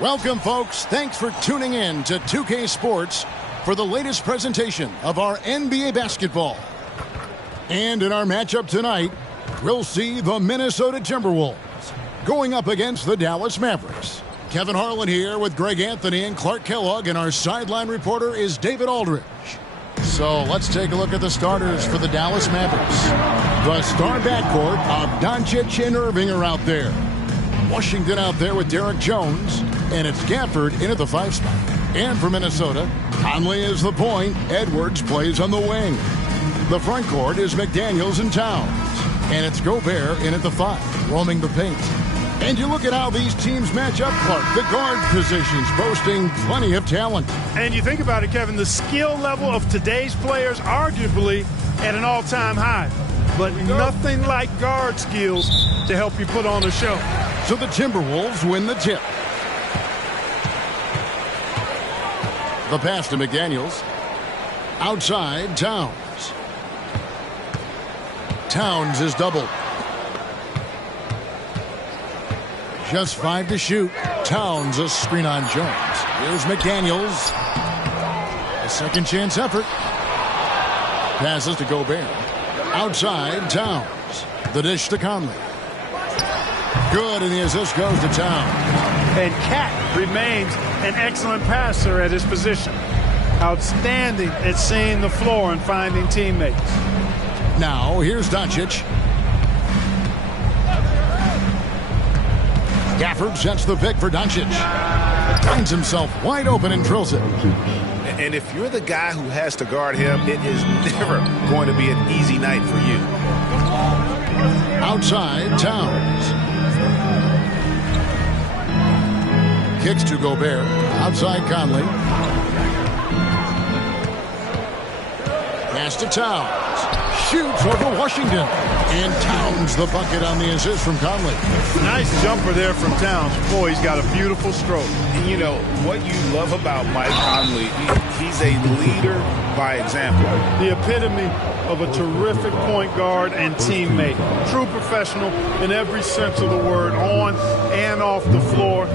Welcome, folks. Thanks for tuning in to 2K Sports for the latest presentation of our NBA basketball. And in our matchup tonight, we'll see the Minnesota Timberwolves going up against the Dallas Mavericks. Kevin Harlan here with Greg Anthony and Clark Kellogg, and our sideline reporter is David Aldridge. So let's take a look at the starters for the Dallas Mavericks. The star backcourt of Doncic and Irving are out there. Washington out there with Derek Jones, and it's Gafford in at the 5 spot. And for Minnesota, Conley is the point. Edwards plays on the wing. The front court is McDaniels and Towns, and it's Gobert in at the 5, roaming the paint. And you look at how these teams match up, Clark. The guard positions boasting plenty of talent. And you think about it, Kevin, the skill level of today's players arguably at an all-time high. But nothing like guard skills to help you put on a show. So the Timberwolves win the tip. The pass to McDaniels. Outside, Towns. Towns is doubled. Just 5 to shoot. Towns a screen on Jones. Here's McDaniels. A second chance effort. Passes to Gobert. Outside, Towns. The dish to Conley. Good, and the assist goes to Towns. And Cat remains an excellent passer at his position. Outstanding at seeing the floor and finding teammates. Now, here's Doncic. Gafford sets the pick for Doncic. Finds himself wide open and drills it. And if you're the guy who has to guard him, it is never going to be an easy night for you. Outside, Towns. Kicks to Gobert. Outside, Conley. Pass to Towns. Shoots over Washington. And Towns the bucket on the assist from Conley. Nice jumper there from Towns. Boy, he's got a beautiful stroke. And you know, what you love about Mike Conley, he's a leader by example. The epitome of a terrific point guard and teammate. True professional in every sense of the word, on and off the floor.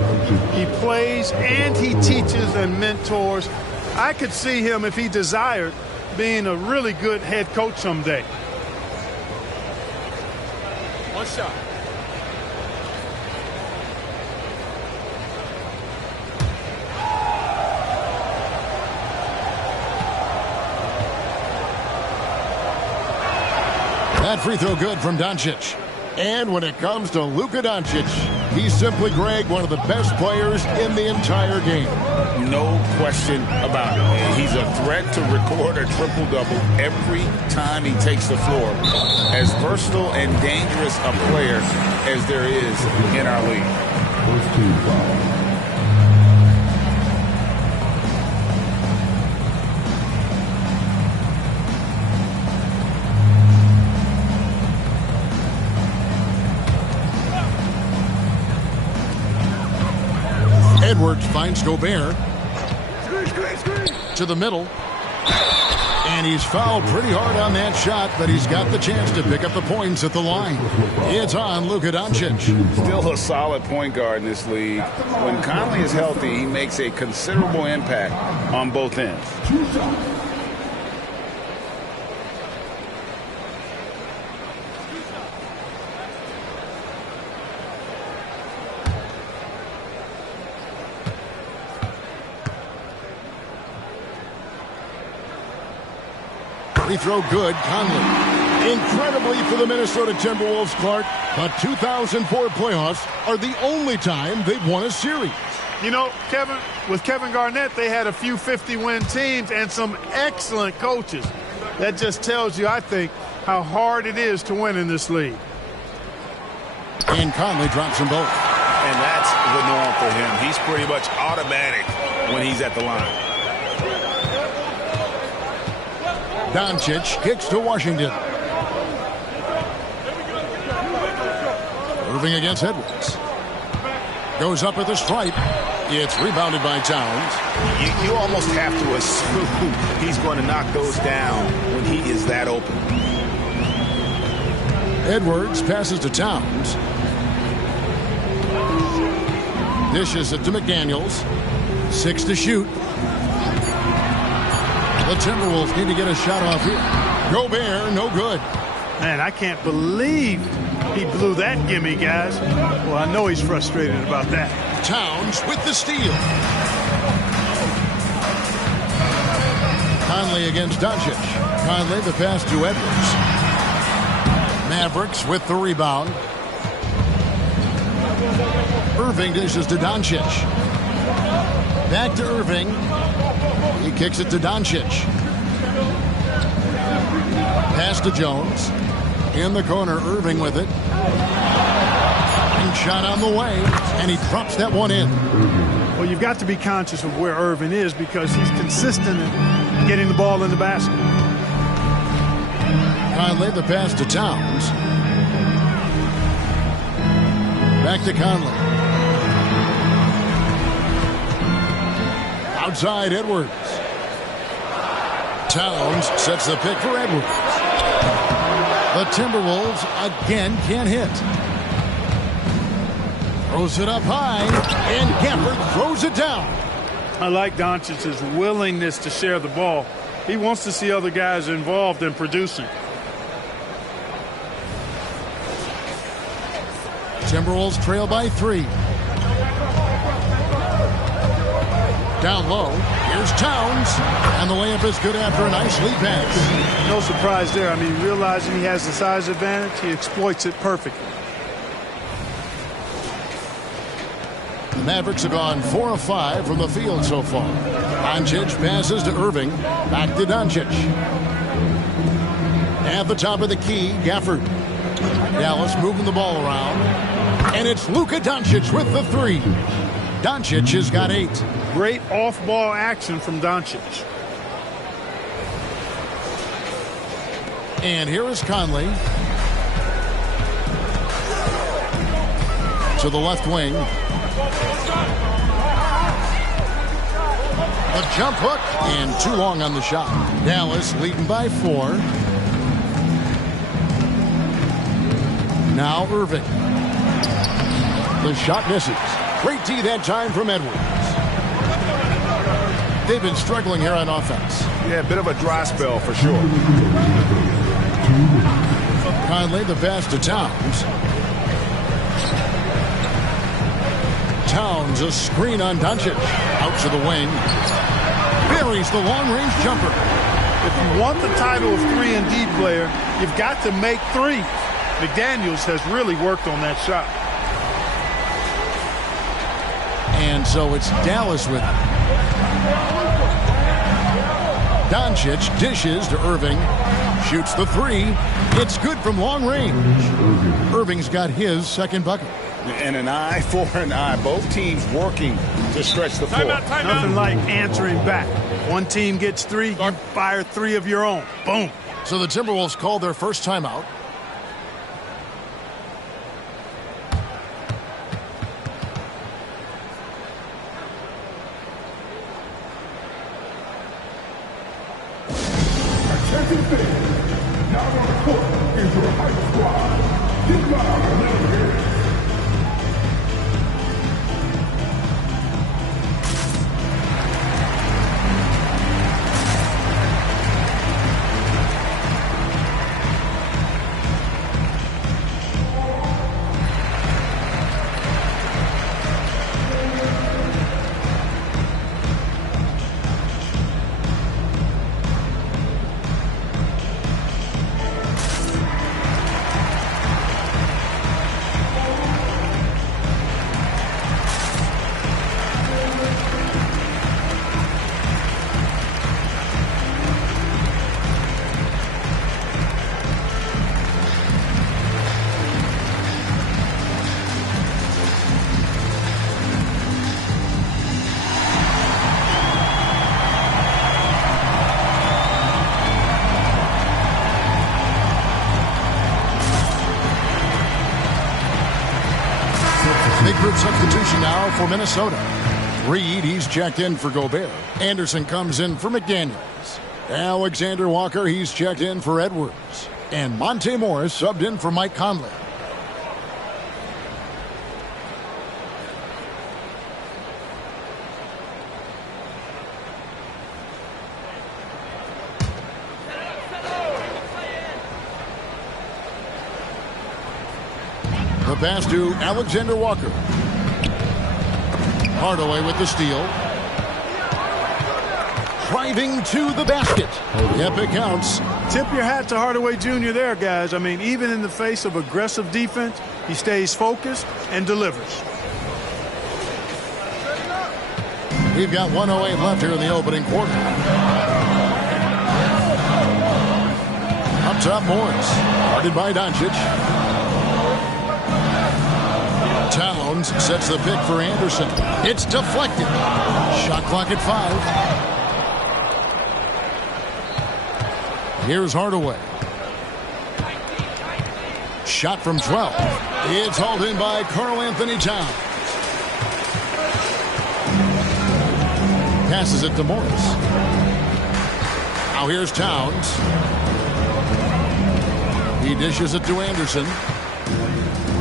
He plays and he teaches and mentors. I could see him, if he desired, being a really good head coach someday. One shot. That free throw good from Doncic. And when it comes to Luka Doncic, he's simply, Greg, one of the best players in the entire game. No question about it. He's a threat to record a triple-double every time he takes the floor. As versatile and dangerous a player as there is in our league. Edwards finds Gobert to the middle, and he's fouled pretty hard on that shot, but he's got the chance to pick up the points at the line. It's on Luka Doncic. Still a solid point guard in this league. When Conley is healthy, he makes a considerable impact on both ends. Free throw good, Conley. Incredibly for the Minnesota Timberwolves, Clark, the 2004 playoffs are the only time they've won a series. You know, Kevin, with Kevin Garnett, they had a few 50-win teams and some excellent coaches. That just tells you, I think, how hard it is to win in this league. And Conley drops them both. And that's the norm for him. He's pretty much automatic when he's at the line. Doncic kicks to Washington. Irving against Edwards. Goes up with a stripe. It's rebounded by Towns. You almost have to assume he's going to knock those down when he is that open. Edwards passes to Towns. Dishes it to McDaniels. 6 to shoot. The Timberwolves need to get a shot off here. Gobert, no good. Man, I can't believe he blew that gimme, guys. Well, I know he's frustrated about that. Towns with the steal. Conley against Doncic. Conley the pass to Edwards. Mavericks with the rebound. Irving dishes to Doncic. Back to Irving. He kicks it to Doncic. Pass to Jones. In the corner, Irving with it. And shot on the way. And he drops that one in. Well, you've got to be conscious of where Irving is because he's consistent in getting the ball in the basket. Conley the pass to Towns. Back to Conley. Outside Edwards. Towns sets the pick for Edwards. The Timberwolves again can't hit. Throws it up high, and Gafford throws it down. I like Doncic's willingness to share the ball. He wants to see other guys involved in producing. Timberwolves trail by 3. Down low. Here's Towns. And the layup is good after a nice lead pass. No surprise there. I mean, realizing he has the size advantage, he exploits it perfectly. The Mavericks have gone 4 of 5 from the field so far. Doncic passes to Irving. Back to Doncic. At the top of the key, Gafford. Dallas moving the ball around. And it's Luka Doncic with the 3. Doncic has got 8. Great off-ball action from Doncic. And here is Conley. To the left wing. A jump hook and too long on the shot. Dallas leading by 4. Now Irving. The shot misses. Great D that time from Edwards. They've been struggling here on offense. Yeah, a bit of a dry spell for sure. Conley the pass to Towns. Towns a screen on Doncic. Out to the wing. Buries the long-range jumper. If you want the title of 3-and-D player, you've got to make 3. McDaniels has really worked on that shot. And so it's Dallas with it. Doncic dishes to Irving. Shoots the 3. It's good from long range. Irving's got his second bucket. And an eye for an eye. Both teams working to stretch the floor. Nothing like answering back. One team gets 3, you fire 3 of your own. Boom. So the Timberwolves call their first timeout. Now on the court is your hype squad. Get loud and let them hear it. Big group substitution now for Minnesota. Reed, he's checked in for Gobert. Anderson comes in for McDaniels. Alexander Walker, he's checked in for Edwards. And Monte Morris subbed in for Mike Conley. pass to Alexander Walker. Hardaway with the steal. Driving to the basket. Yep, it counts. Tip your hat to Hardaway Jr. there, guys. I mean, even in the face of aggressive defense, he stays focused and delivers. We've got 1:08 left here in the opening quarter. Up top, Morris. Guarded by Doncic. Towns sets the pick for Anderson. It's deflected. Shot clock at 5. Here's Hardaway. Shot from 12. It's hauled in by Karl-Anthony Towns. Passes it to Morris. Now here's Towns. He dishes it to Anderson.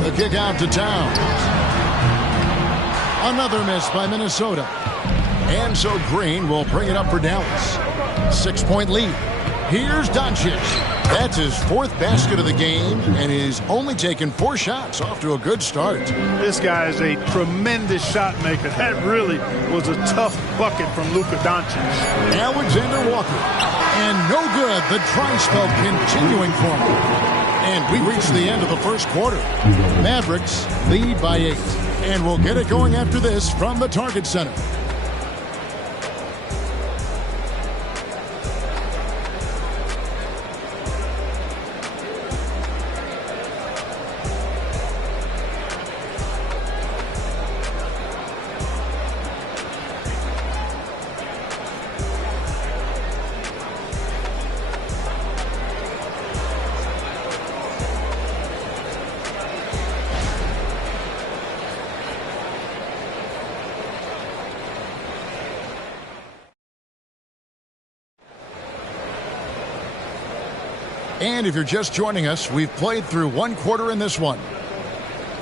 The kick out to Towns. Another miss by Minnesota. And so Green will bring it up for Dallas. 6-point lead. Here's Doncic. That's his 4th basket of the game, and he's only taken 4 shots. Off to a good start. This guy is a tremendous shot maker. That really was a tough bucket from Luka Doncic. Alexander Walker. And no good. The dry spell continuing for him. And we reach the end of the first quarter. Mavericks lead by 8. And we'll get it going after this from the Target Center. And if you're just joining us, we've played through 1 quarter in this one.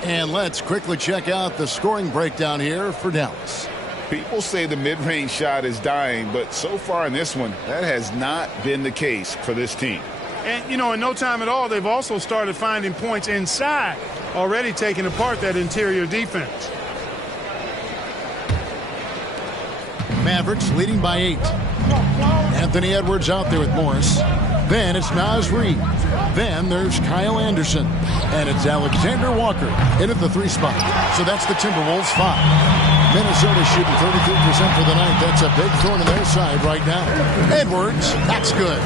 And let's quickly check out the scoring breakdown here for Dallas. People say the mid-range shot is dying, but so far in this one, that has not been the case for this team. And, you know, in no time at all, they've also started finding points inside, already taking apart that interior defense. Mavericks leading by 8. Anthony Edwards out there with Morris. Then it's Naz Reid. Then there's Kyle Anderson. And it's Alexander Walker in at the 3 spot. So that's the Timberwolves 5. Minnesota shooting 33% for the night. That's a big thorn in their side right now. Edwards, that's good.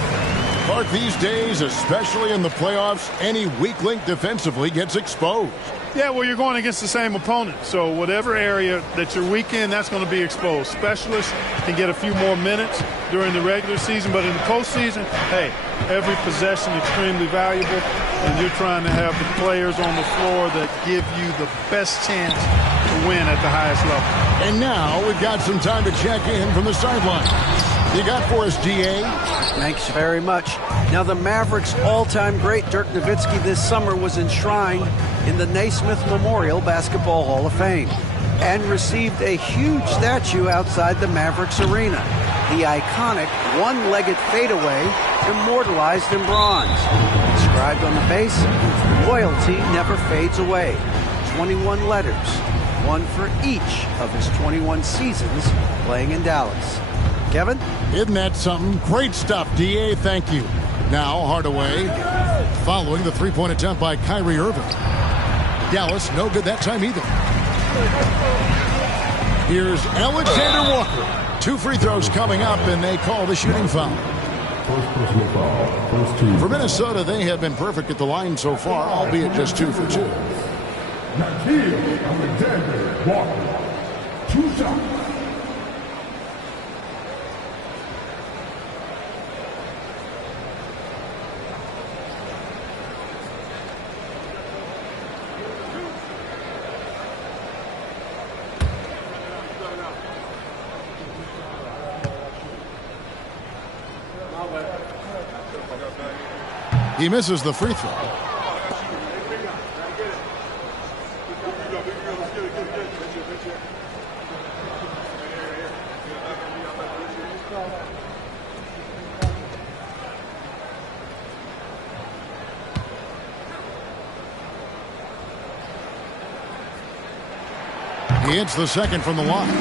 Clark, these days, especially in the playoffs, any weak link defensively gets exposed. Yeah, well, you're going against the same opponent. So whatever area that you're weak in, that's going to be exposed. Specialists can get a few more minutes during the regular season, but in the postseason, hey, every possession extremely valuable, and you're trying to have the players on the floor that give you the best chance to win at the highest level. And now we've got some time to check in from the sideline. You got for us, DA? Thanks very much. Now, the Mavericks' all-time great Dirk Nowitzki this summer was enshrined in the Naismith Memorial Basketball Hall of Fame and received a huge statue outside the Mavericks arena. The iconic one-legged fadeaway immortalized in bronze. Inscribed on the base, loyalty never fades away. 21 letters, one for each of his 21 seasons playing in Dallas. Kevin? Isn't that something? Great stuff, DA. Thank you. Now, Hardaway following the 3-point attempt by Kyrie Irving. Dallas, no good that time either. Here's Alexander Walker. 2 free throws coming up, and they call the shooting foul. First personal foul. First team. For Minnesota, they have been perfect at the line so far, albeit just 2 for 2. Nakeem Alexander Walker. 2 shots. He misses the free throw. He hits the second from the line.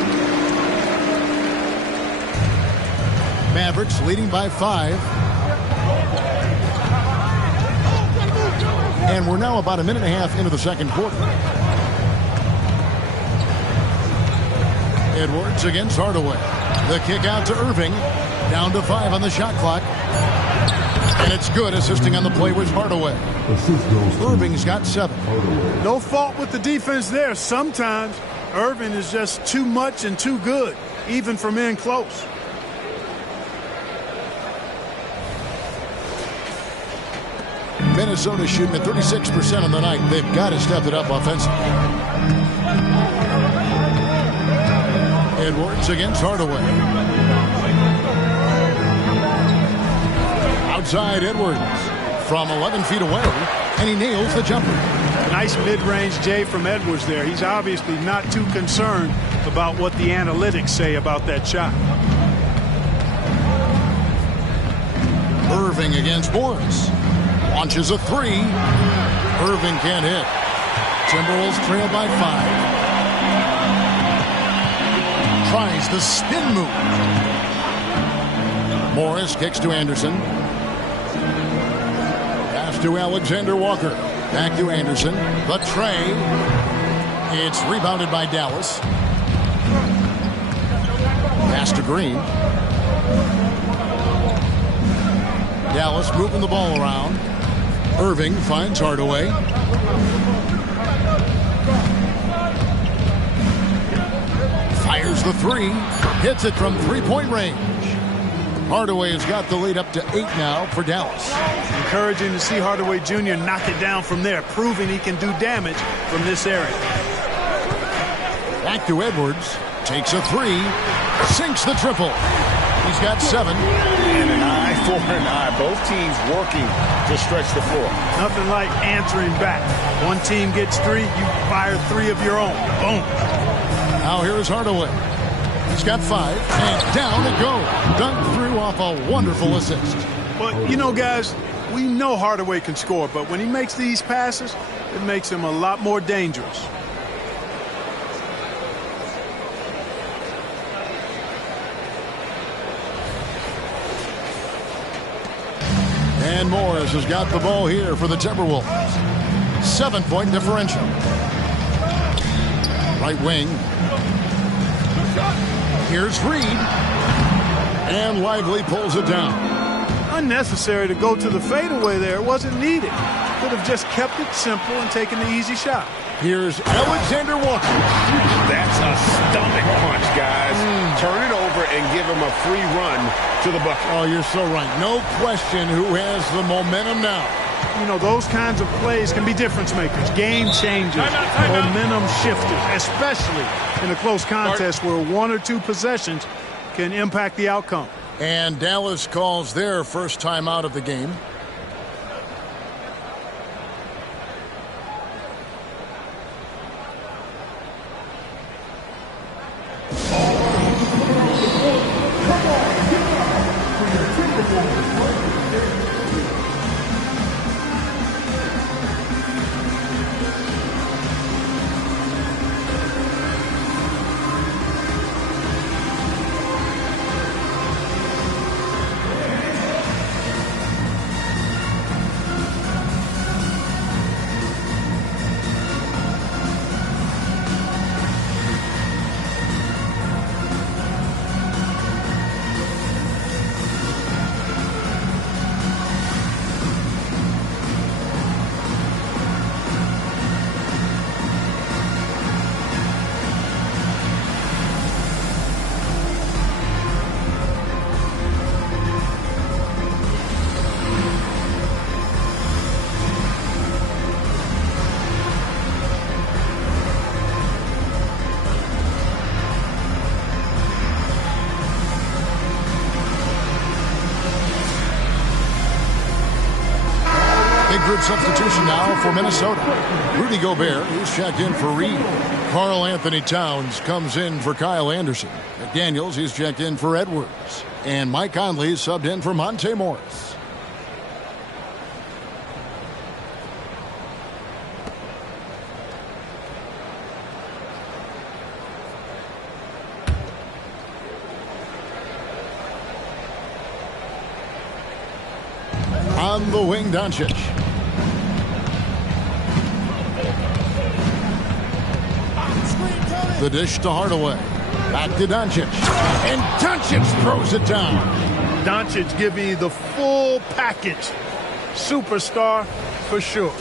Mavericks leading by 5. And we're now about a minute and a half into the second quarter. Edwards against Hardaway. The kick out to Irving. Down to 5 on the shot clock. And it's good. Assisting on the play was Hardaway. Irving's got 7. No fault with the defense there. Sometimes Irving is just too much and too good, even from in close. Minnesota shooting at 36% on the night. They've got to step it up offensively. Edwards against Hardaway. Outside Edwards from 11 feet away, and he nails the jumper. Nice mid-range J from Edwards there. He's obviously not too concerned about what the analytics say about that shot. Irving against Morris. Launches a 3. Irving can't hit. Timberwolves trail by 5. Tries the spin move. Morris kicks to Anderson. Pass to Alexander Walker. Back to Anderson. The tray. It's rebounded by Dallas. Pass to Green. Dallas moving the ball around. Irving finds Hardaway. Fires the 3. Hits it from three-point range. Hardaway has got the lead up to 8 now for Dallas. Encouraging to see Hardaway Jr. knock it down from there, proving he can do damage from this area. Back to Edwards. Takes a 3. Sinks the triple. He's got 7. And an eye for an eye. Both teams working to stretch the floor. Nothing like answering back. One team gets 3, you fire 3 of your own. Boom. Now here is Hardaway. He's got 5, and down it goes. Dunked through off a wonderful assist. But, you know, guys, we know Hardaway can score, but when he makes these passes, it makes him a lot more dangerous. And Morris has got the ball here for the Timberwolves. 7-point differential. Right wing. Here's Reed. And Lively pulls it down. Unnecessary to go to the fadeaway there. It wasn't needed. Could have just kept it simple and taken the easy shot. Here's Alexander Walker. That's a stomach punch, guys. Turn it over and give him a free run to the bucket. Oh, you're so right. No question who has the momentum now. You know, those kinds of plays can be difference makers, game changers, momentum shifters, especially in a close contest where 1 or 2 possessions can impact the outcome. And Dallas calls their first time out of the game. Group substitution now for Minnesota. Rudy Gobert is checked in for Reed. Karl Anthony Towns comes in for Kyle Anderson. McDaniels is checked in for Edwards. And Mike Conley subbed in for Monte Morris. On the wing, Doncic. The dish to Hardaway. Back to Doncic. And Doncic throws it down. Doncic give me the full package. Superstar for sure.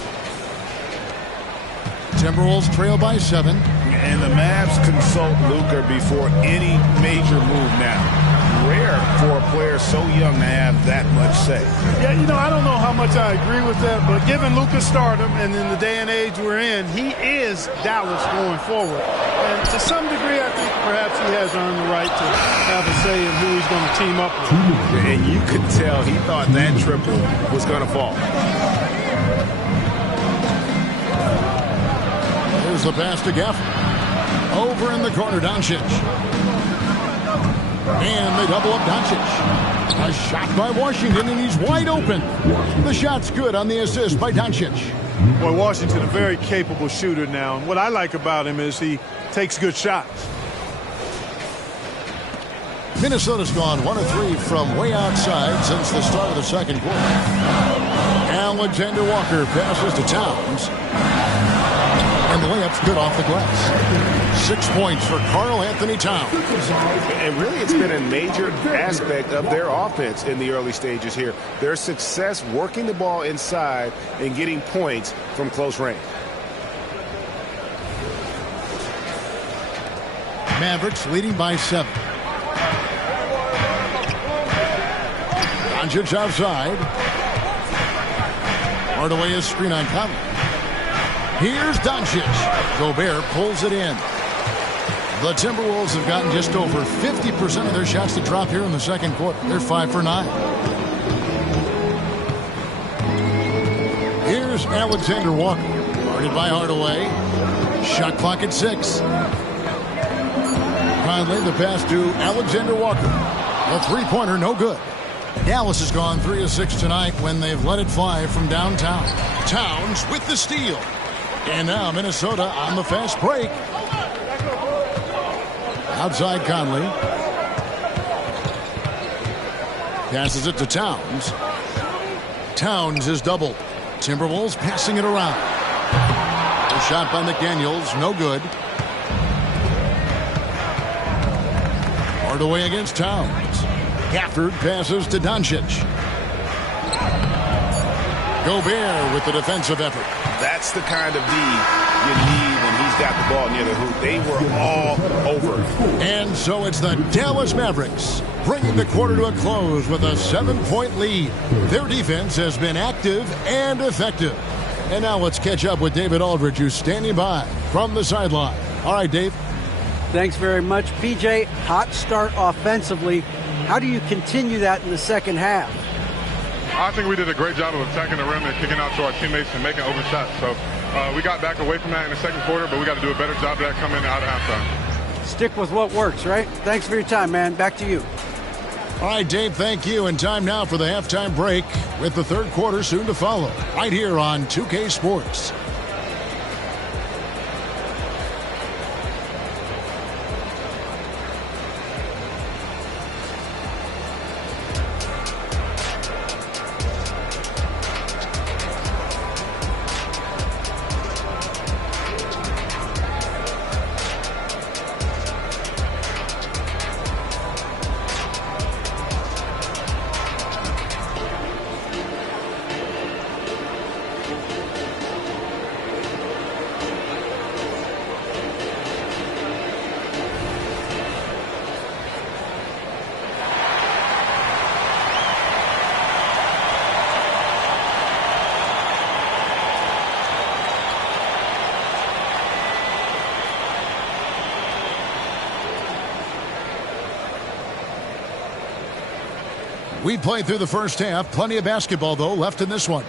Timberwolves trail by 7. And the Mavs consult Luka before any major move now. Rare for a player so young to have that much say. Yeah, you know, I don't know how much I agree with that, but given Luka's stardom and in the day and age we're in, he is Dallas going forward. And to some degree, I think perhaps he has earned the right to have a say in who he's going to team up with. And you could tell he thought that triple was going to fall. Here's the pass to Gafford. Over in the corner, Doncic. And they double up Doncic. A shot by Washington, and he's wide open. The shot's good on the assist by Doncic. Boy, Washington, a very capable shooter now. And what I like about him is he takes good shots. Minnesota's gone 1 of 3 from way outside since the start of the second quarter. Alexander Walker passes to Towns. And the layup's good off the glass. 6 points for Karl Anthony Towns. And really, it's been a major aspect of their offense in the early stages here. Their success working the ball inside and getting points from close range. Mavericks leading by 7. Doncic outside. Hardaway is screen on Conley. Here's Doncic. Gobert pulls it in. The Timberwolves have gotten just over 50% of their shots to drop here in the second quarter. They're 5 for 9. Here's Alexander Walker. Guarded by Hardaway. Shot clock at 6. Conley, the pass to Alexander Walker. A three-pointer, no good. Dallas has gone 3 of 6 tonight when they've let it fly from downtown. Towns with the steal. And now Minnesota on the fast break. Outside Conley. Passes it to Towns. Towns is doubled. Timberwolves passing it around. A shot by McDaniels, no good. Hardaway against Towns. Gafford passes to Doncic. Gobert with the defensive effort. That's the kind of D you need when he's got the ball near the hoop. They were all over. And so it's the Dallas Mavericks bringing the quarter to a close with a 7-point lead. Their defense has been active and effective. And now let's catch up with David Aldridge, who's standing by from the sideline. All right, Dave. Thanks very much. PJ, hot start offensively. How do you continue that in the second half? I think we did a great job of attacking the rim and kicking out to our teammates and making open shots. So we got back away from that in the second quarter, but we got to do a better job of that coming out of halftime. Stick with what works, right? Thanks for your time, man. Back to you. All right, Dave, thank you. And time now for the halftime break with the third quarter soon to follow right here on 2K Sports. We played through the first half. Plenty of basketball, though, left in this one.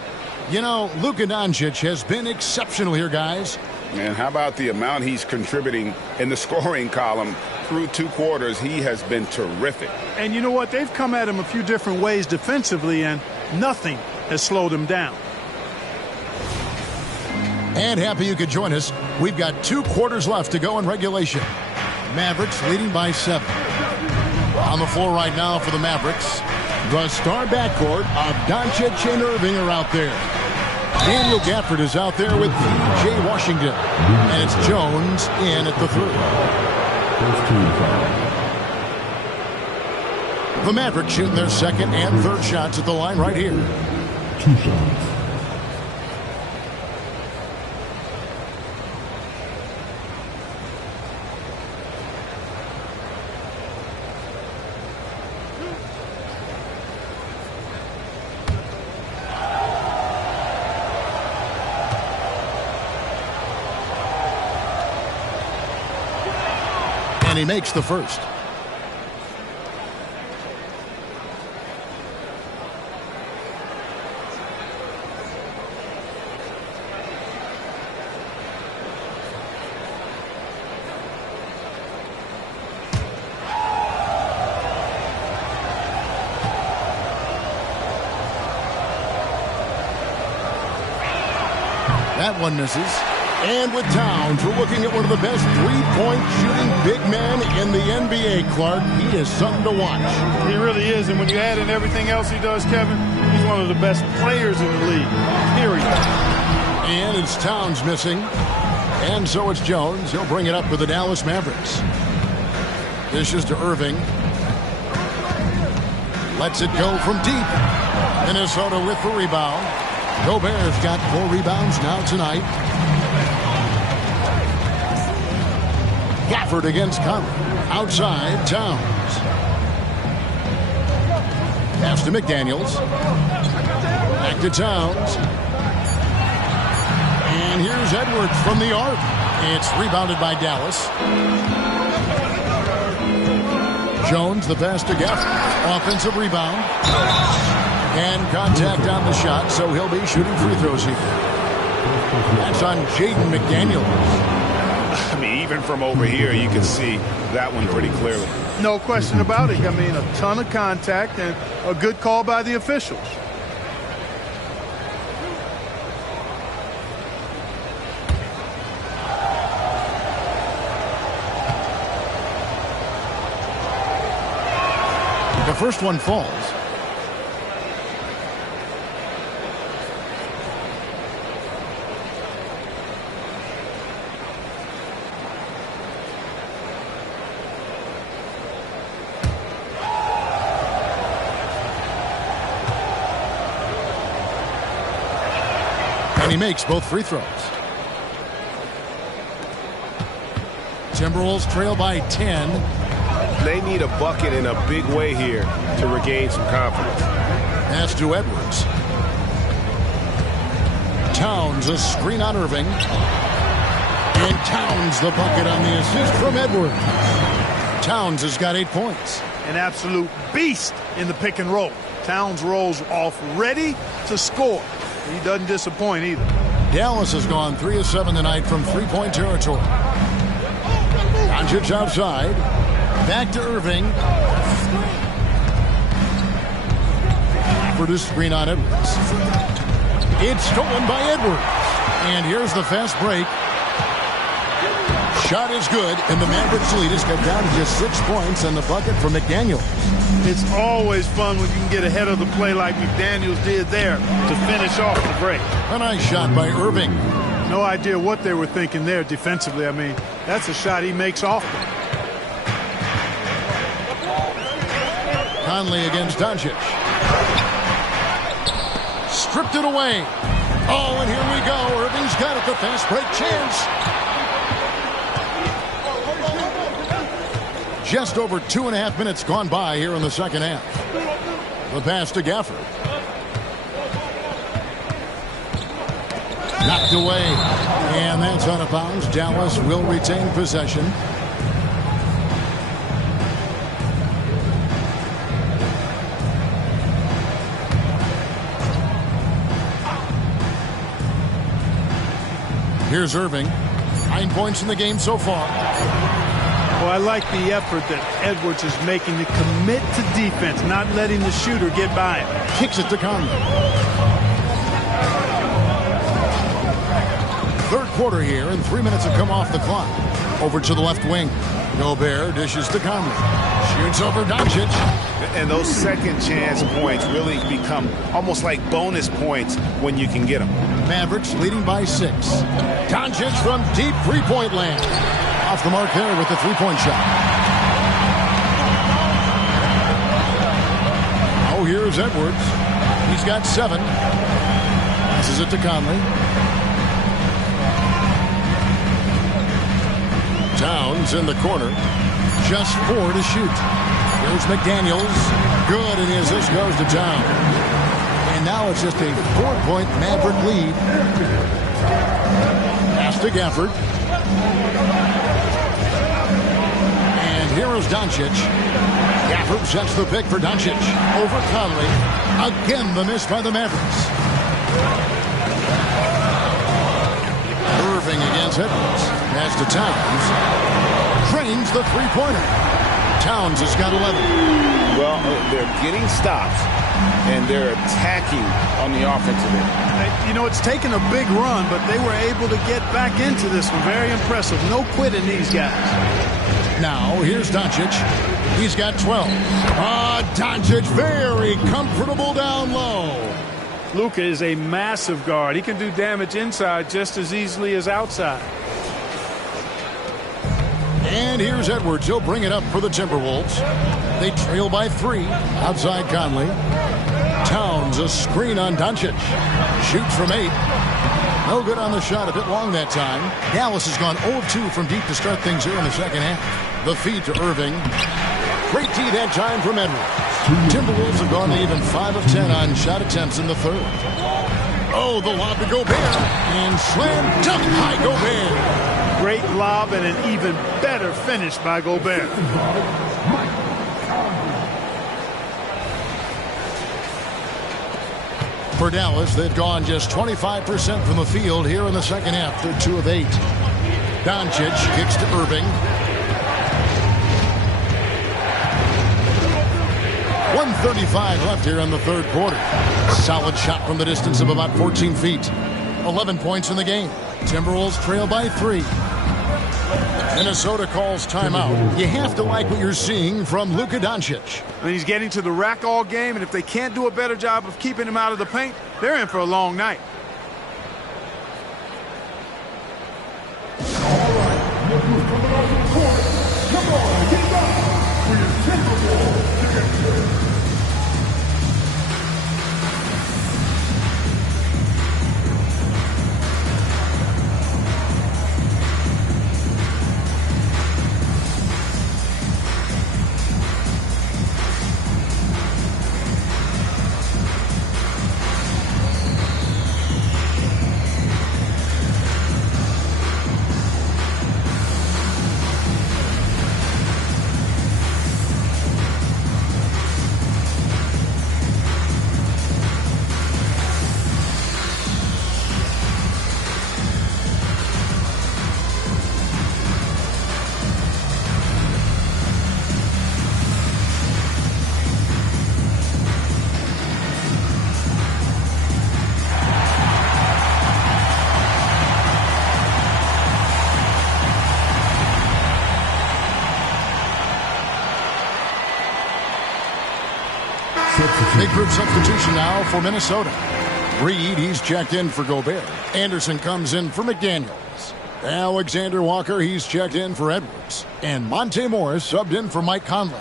You know, Luka Doncic has been exceptional here, guys. And how about the amount he's contributing in the scoring column through 2 quarters? He has been terrific. And you know what? They've come at him a few different ways defensively, and nothing has slowed him down. And happy you could join us. We've got 2 quarters left to go in regulation. Mavericks leading by 7. On the floor right now for the Mavericks. The star backcourt of Doncic and Irving are out there. Daniel Gafford is out there with P.J. Washington. And it's Jones in at the 3. First team foul. The Mavericks shooting their second and third shots at the line right here. 2 shots. And he makes the first. That one misses. And with Towns, we're looking at one of the best three-point shooting big men in the NBA, Clark. He is something to watch. He really is, and when you add in everything else he does, Kevin, he's one of the best players in the league, period. And it's Towns missing. And so it's Jones. He'll bring it up for the Dallas Mavericks. Dishes to Irving. Lets it go from deep. Minnesota with the rebound. Gobert's got 4 rebounds now tonight. Gafford against Conley. Outside, Towns. Pass to McDaniels. Back to Towns. And here's Edwards from the arc. It's rebounded by Dallas. Jones, the pass to Gafford. Offensive rebound. And contact on the shot, so he'll be shooting free throws here. That's on Jaden McDaniels. I mean, even from over here, you can see that one pretty clearly. No question about it. I mean, a ton of contact and a good call by the officials. The first one falls. And he makes both free throws. Timberwolves trail by 10. They need a bucket in a big way here to regain some confidence. Pass to Edwards. Towns, a screen on Irving. And Towns, the bucket on the assist from Edwards. Towns has got 8 points. An absolute beast in the pick and roll. Towns rolls off ready to score. He doesn't disappoint either. Dallas has gone 3 of 7 tonight from three-point territory. Doncic outside. Back to Irving. For the screen on Edwards. It's stolen by Edwards. And here's the fast break. Shot is good, and the Mavericks lead has cut down to just 6 points and the bucket from McDaniels. It's always fun when you can get ahead of the play like McDaniels did there to finish off the break. A nice shot by Irving. No idea what they were thinking there defensively. I mean, that's a shot he makes often. Conley against Doncic. Stripped it away. Oh, and here we go. Irving's got it. The fast break chance. Just over 2.5 minutes gone by here in the second half. The pass to Gafford. Knocked away. And that's out of bounds. Dallas will retain possession. Here's Irving. 9 points in the game so far. Well, I like the effort that Edwards is making to commit to defense, not letting the shooter get by him. Kicks it to Conley. Third quarter here, and 3 minutes have come off the clock. Over to the left wing. Gobert dishes to Conley. Shoots over Doncic. And those second chance points really become almost like bonus points when you can get them. Mavericks leading by 6. Doncic from deep three-point land. Off the mark there with the three-point shot. Oh, here's Edwards. He's got 7. Passes it to Conley. Towns in the corner. Just 4 to shoot. Here's McDaniels. Good, and his assist goes to Towns. And now it's just a 4-point Maverick lead. Pass to Gafford. And here is Doncic. Gafford sets the pick for Doncic. Over Conley. Again, the miss by the Mavericks. Irving against Edwards. Pass to Towns. Drains the three-pointer. Towns has got 11. Well, they're getting stops, and they're attacking on the offensive end. You know, it's taken a big run, but they were able to get back into this one. Very impressive. No quitting these guys. Now, here's Doncic. He's got 12. Doncic very comfortable down low. Luka is a massive guard. He can do damage inside just as easily as outside. And here's Edwards. He'll bring it up for the Timberwolves. They trail by 3. Outside Conley. Towns a screen on Doncic. Shoots from 8. No good on the shot. A bit long that time. Dallas has gone 0 of 2 from deep to start things here in the second half. The feed to Irving. Great D that time from Edwards. Timberwolves have gone to even 5 of 10 on shot attempts in the third. Oh, the lob to Gobert. And slam dunk by Gobert. Great lob and an even better finish by Gobert. For Dallas, they've gone just 25% from the field here in the second half. They're 2 of 8. Doncic kicks to Irving. 1:35 left here in the third quarter. Solid shot from the distance of about 14 feet. 11 points in the game. Timberwolves trail by 3. Minnesota calls timeout. You have to like what you're seeing from Luka Doncic. I mean, he's getting to the rack all game, and if they can't do a better job of keeping him out of the paint, they're in for a long night. All right, look who's coming out of the corner. Come on, get down. We are Timberwolves. Big group substitution now for Minnesota. Reed, he's checked in for Gobert. Anderson comes in for McDaniels. Alexander Walker, he's checked in for Edwards. And Monte Morris subbed in for Mike Conley.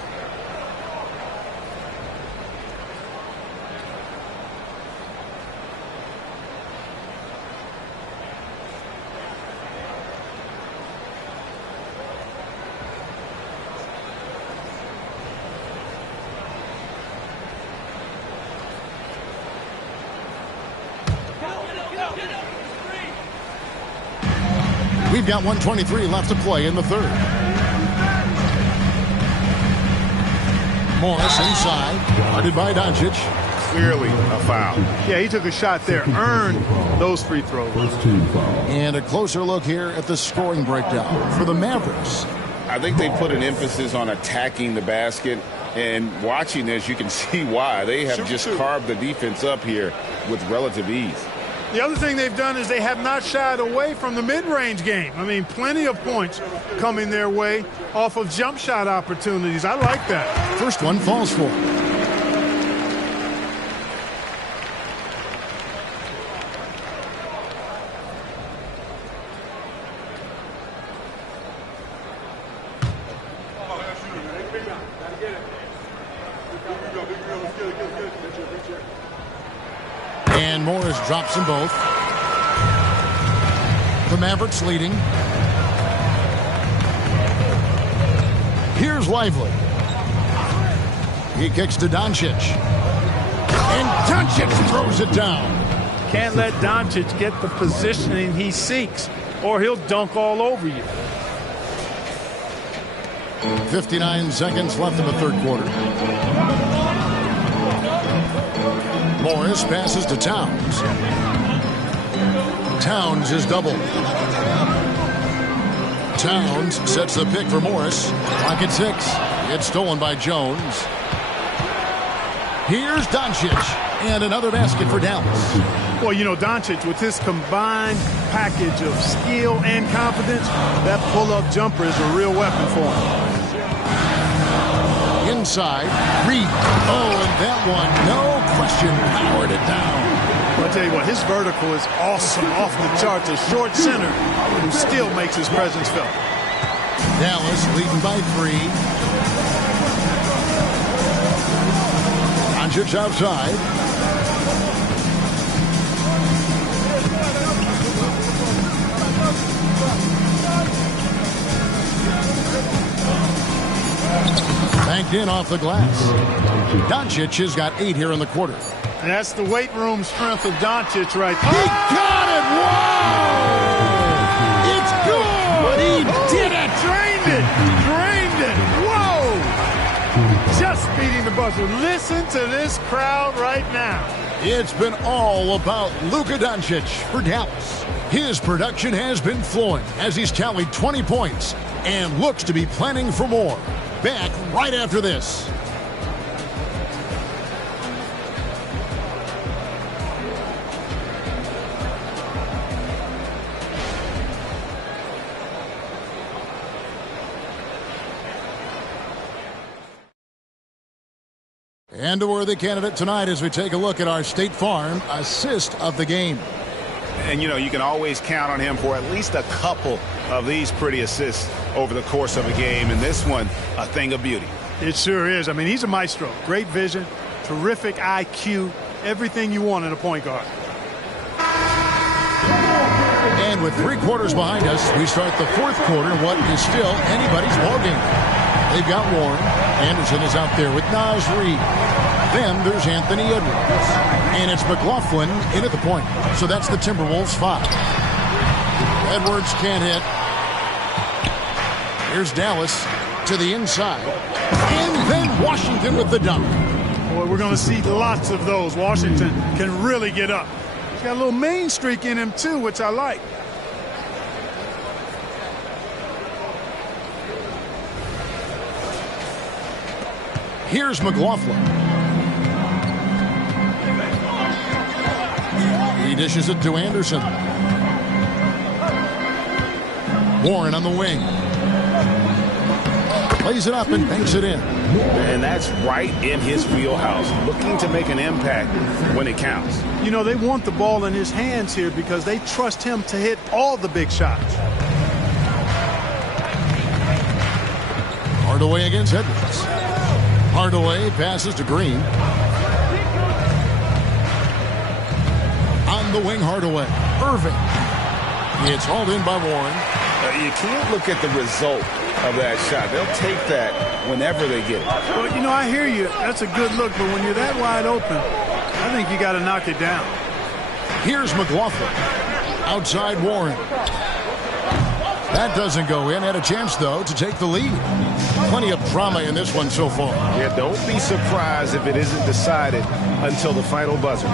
We've got 1:23 left to play in the third. Morris inside, guarded by Doncic. Clearly a foul. Yeah, he took a shot there, earned those free throws. And a closer look here at the scoring breakdown for the Mavericks. I think they put an emphasis on attacking the basket, and watching this, you can see why. They have just carved the defense up here with relative ease. The other thing they've done is they have not shied away from the mid-range game. I mean, plenty of points coming their way off of jump shot opportunities. I like that. First one falls for. And Morris drops them both. The Mavericks leading. Here's Lively. He kicks to Doncic. And Doncic throws it down. Can't let Doncic get the positioning he seeks, or he'll dunk all over you. 59 seconds left in the third quarter. Morris passes to Towns. Towns is doubled. Towns sets the pick for Morris. Clock at 6. It's stolen by Jones. Here's Doncic. And another basket for Dallas. Well, you know, Doncic, with his combined package of skill and confidence, that pull-up jumper is a real weapon for him. Inside, Reed. Oh, and that one, no question, powered it down. Well, I'll tell you what, his vertical is awesome, off the charts. A short center who still makes his presence felt. Dallas leading by 3. Doncic outside. Banked in off the glass. Doncic has got 8 here in the quarter. And that's the weight room strength of Doncic right there. He got it! Whoa! It's good! But he did it! Drained it! Drained it! Whoa! Just beating the buzzer. Listen to this crowd right now. It's been all about Luka Doncic for Dallas. His production has been flowing as he's tallied 20 points and looks to be planning for more. Back right after this. And a worthy candidate tonight as we take a look at our State Farm assist of the game. And, you know, you can always count on him for at least a couple of these pretty assists over the course of a game. And this one, a thing of beauty. It sure is. I mean, he's a maestro. Great vision, terrific IQ, everything you want in a point guard. And with 3 quarters behind us, we start the fourth quarter, what is still anybody's ballgame. They've got Warren. Anderson is out there with Naz Reid. Then there's Anthony Edwards. And it's McLaughlin in at the point. So that's the Timberwolves 5. Edwards can't hit. Here's Dallas to the inside. And then Washington with the dunk. Boy, we're going to see lots of those. Washington can really get up. He's got a little main streak in him, too, which I like. Here's McLaughlin. He dishes it to Anderson. Warren on the wing. Plays it up and banks it in. And that's right in his wheelhouse, looking to make an impact when it counts. You know, they want the ball in his hands here because they trust him to hit all the big shots. Hardaway against Edwards. Hardaway passes to Green. On the wing, Hardaway. Irving. It's hauled in by Warren. You can't look at the result of that shot. They'll take that whenever they get it. Well, you know, I hear you. That's a good look, but when you're that wide open, I think you got to knock it down. Here's McLaughlin. Outside Warren. That doesn't go in. Had a chance, though, to take the lead. Plenty of drama in this one so far. Yeah, don't be surprised if it isn't decided until the final buzzer.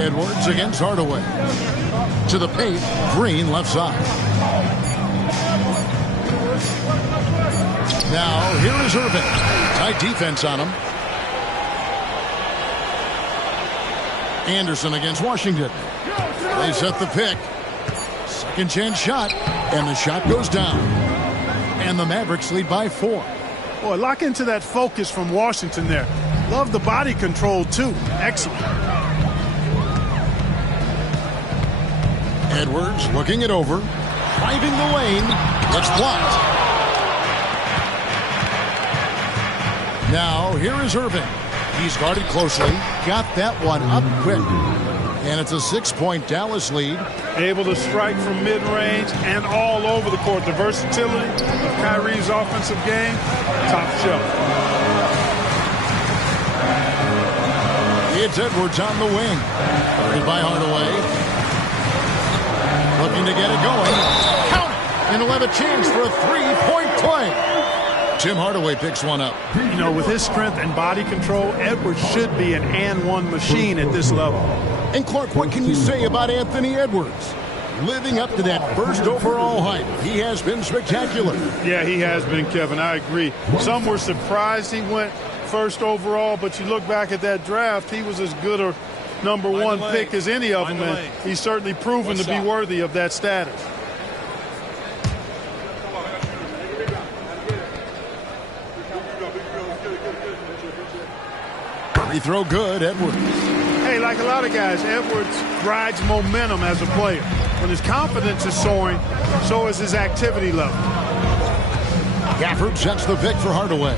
Edwards against Hardaway. To the paint, Green left side. Now, here is Irving. Tight defense on him. Anderson against Washington. They set the pick. Second chance shot, and the shot goes down. And the Mavericks lead by 4. Boy, lock into that focus from Washington there. Love the body control, too. Excellent. Edwards looking it over. Driving the lane. It's blocked. Now, here is Irving. He's guarded closely. Got that one up quick. And it's a 6-point Dallas lead. Able to strike from mid-range and all over the court. The versatility of Kyrie's offensive game, top shelf. It's Edwards on the wing. Guarded by Hardaway. Looking to get it going. Count it! And he'll have a chance for a 3-point play. Tim Hardaway picks one up. You know, with his strength and body control, Edwards should be an and-one machine at this level. And Clark, what can you say about Anthony Edwards? Living up to that first overall hype, he has been spectacular. Yeah, he has been, Kevin. I agree. Some were surprised he went first overall, but you look back at that draft, he was as good a number one pick as any of them, and he's certainly proven to be worthy of that status. Free throw good, Edwards. Hey, like a lot of guys, Edwards rides momentum as a player. When his confidence is soaring, so is his activity level. Gafford sets the pick for Hardaway.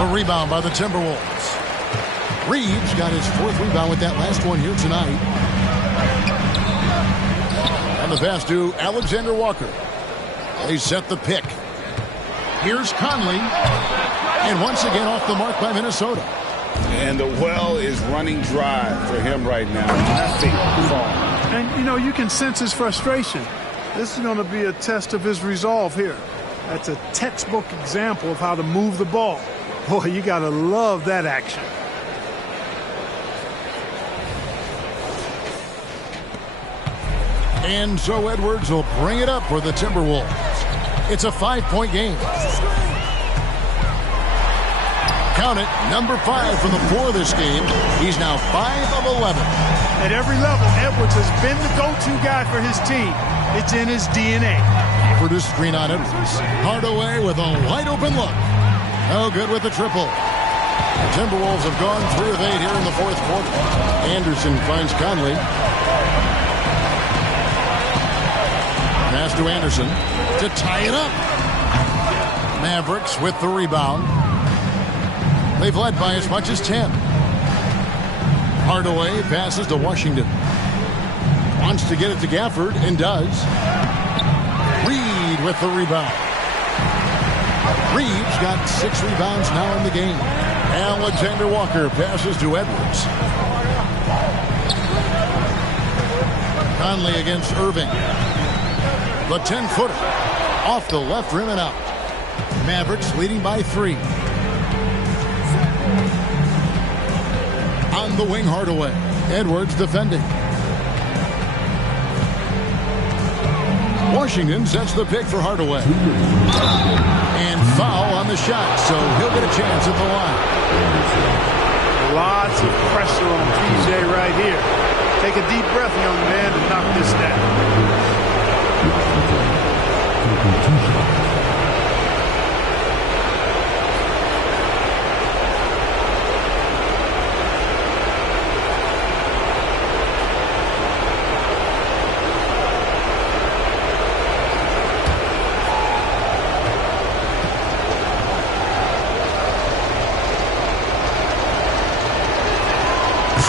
A rebound by the Timberwolves. Reeves got his 4th rebound with that last one here tonight. And the pass to Alexander Walker. They set the pick. Here's Conley. And once again off the mark by Minnesota. And the well is running dry for him right now. Nothing falling. And, you know, you can sense his frustration. This is going to be a test of his resolve here. That's a textbook example of how to move the ball. Boy, you got to love that action. And so Edwards will bring it up for the Timberwolves. It's a 5-point game. Count it, number 5 from the floor this game. He's now 5 of 11. At every level, Edwards has been the go-to guy for his team. It's in his DNA. Produced screen on Edwards. Hardaway with a wide-open look. No good with the triple. The Timberwolves have gone 3 of 8 here in the 4th quarter. Anderson finds Conley. Pass to Anderson to tie it up. Mavericks with the rebound. They've led by as much as 10. Hardaway passes to Washington. Wants to get it to Gafford and does. Reed with the rebound. Reed's got 6 rebounds now in the game. Alexander Walker passes to Edwards. Conley against Irving. The 10-footer off the left rim and out. Mavericks leading by 3. On the wing, Hardaway. Edwards defending. Washington sets the pick for Hardaway. And foul on the shot, so he'll get a chance at the line. Lots of pressure on PJ right here. Take a deep breath, young man, and knock this down.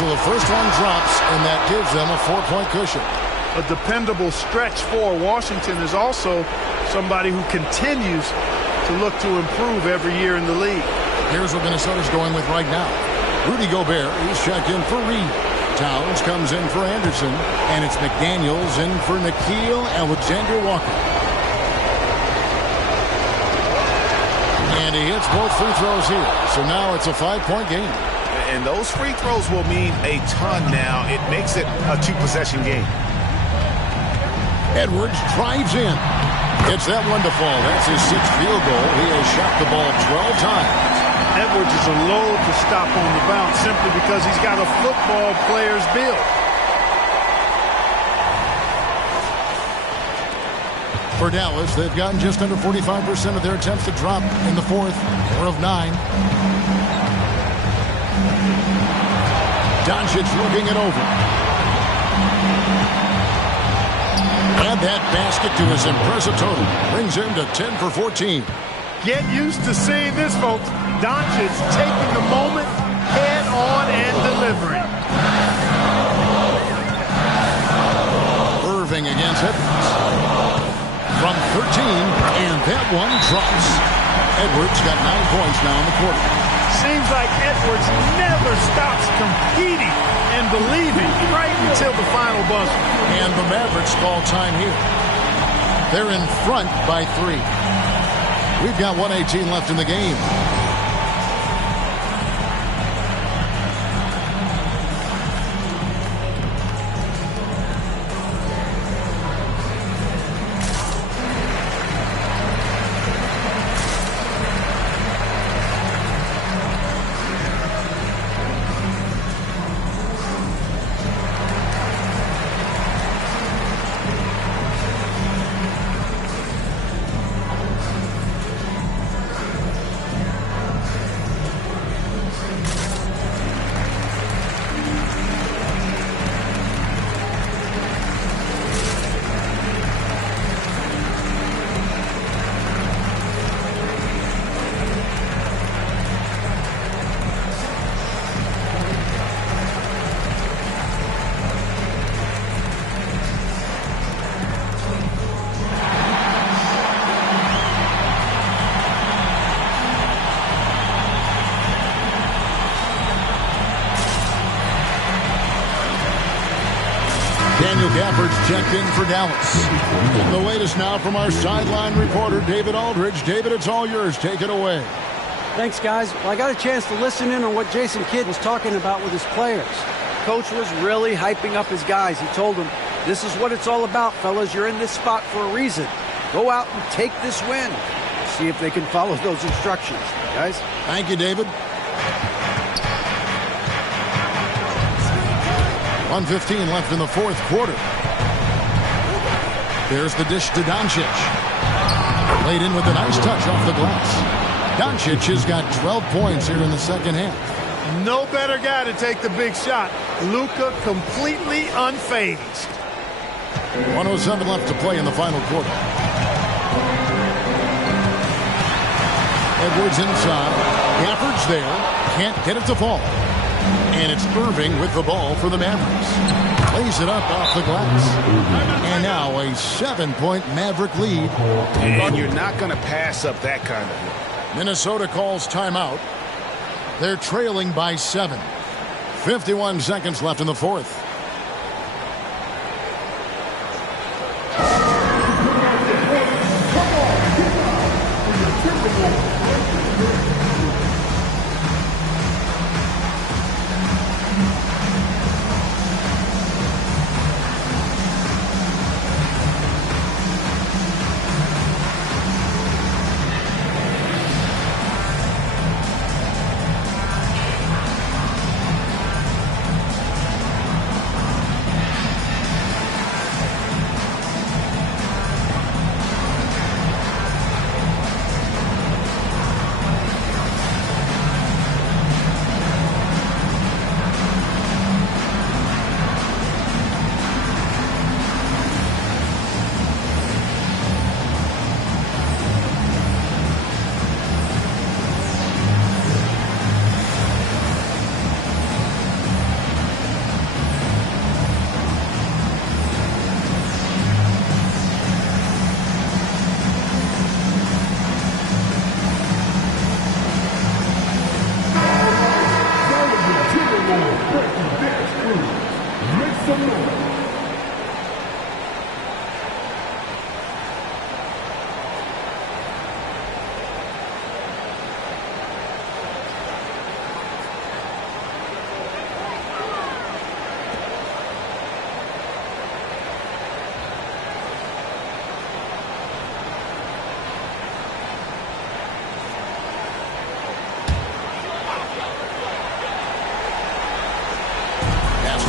So the first one drops, and that gives them a 4-point cushion. A dependable stretch for Washington is also somebody who continues to look to improve every year in the league. Here's what Minnesota's going with right now. Rudy Gobert is checked in for Reed. Towns comes in for Anderson, and it's McDaniels in for Nickeil Alexander-Walker. And he hits both free throws here. So now it's a 5-point game. And those free throws will mean a ton now. It makes it a 2-possession game. Edwards drives in. Gets that one to fall. That's his 6th field goal. He has shot the ball 12 times. Edwards is a load to stop on the bounce simply because he's got a football player's build. For Dallas, they've gotten just under 45% of their attempts to drop in the fourth, 4 of 9. Doncic looking it over. And that basket to his impressive total brings him to 10 for 14. Get used to seeing this, folks. Doncic taking the moment head on and delivering. Irving against Edwards. From 13, and that one drops. Edwards got 9 points now in the quarter. Seems like Edwards never stops competing and believing right until the final buzzer. And the Mavericks call time here. They're in front by 3. We've got 1:18 left in the game. Gafford's checked in for Dallas. And the latest now from our sideline reporter, David Aldridge. David, it's all yours. Take it away. Thanks, guys. Well, I got a chance to listen in on what Jason Kidd was talking about with his players. Coach was really hyping up his guys. He told them, this is what it's all about, fellas. You're in this spot for a reason. Go out and take this win. See if they can follow those instructions, guys. Thank you, David. 1:15 left in the fourth quarter. There's the dish to Doncic. Laid in with a nice touch off the glass. Doncic has got 12 points here in the second half. No better guy to take the big shot. Luka completely unfazed. 1:07 left to play in the final quarter. Edwards inside. Gafford's there. Can't get it to fall. And it's Irving with the ball for the Mavericks. Plays it up off the glass. And now a 7-point Maverick lead. And you're not going to pass up that kind of look. Minnesota calls timeout. They're trailing by 7. 51 seconds left in the fourth.